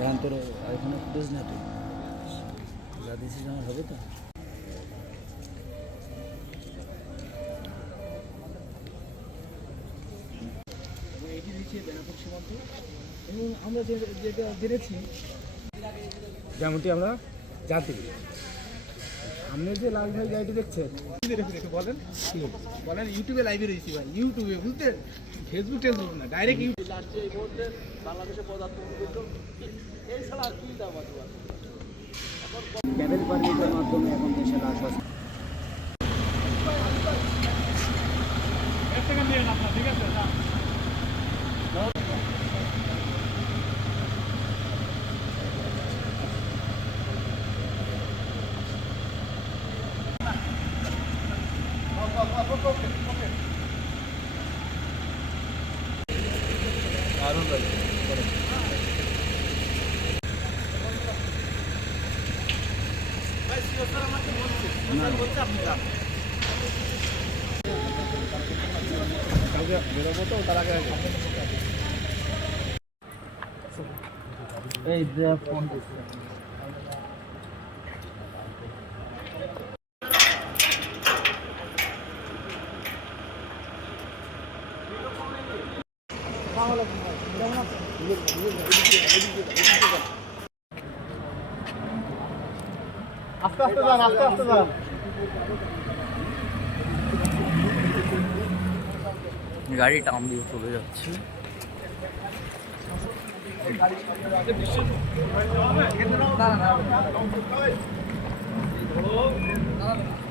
এখন তোর এখানে ফুটেজ না তুই যা দিয়েছিস আমার হবে তো। এটি দিচ্ছে বেনাপোল সীমান্ত এবং আমরা যেটা জেনেছি যেমনটি আমরা জানতে পেরেছি। সামনে যে লাল ভাই গাড়িটি দেখছেন বলেন বলেন ইউটিউবে লাইভে রয়েছি ভাই, ইউটিউবে বুঝতে, ফেসবুক টেসবুক না, ডাইরেক্ট ইউটিউব। লাস্টে এই মুহূর্তে বাংলাদেশে পদার্থ এই ছাড়া আর কি দাম আছে এখন ট্রাভেল পারমিটের মাধ্যমে এখন দেশে লাশ আছে। ঠিক আছে বেরোবো তো তার আগে এই যে ফোন আস্তে আস্তে যান, আস্তে আস্তে যান। গাড়ি টান দিয়ে চলে যাচ্ছে। না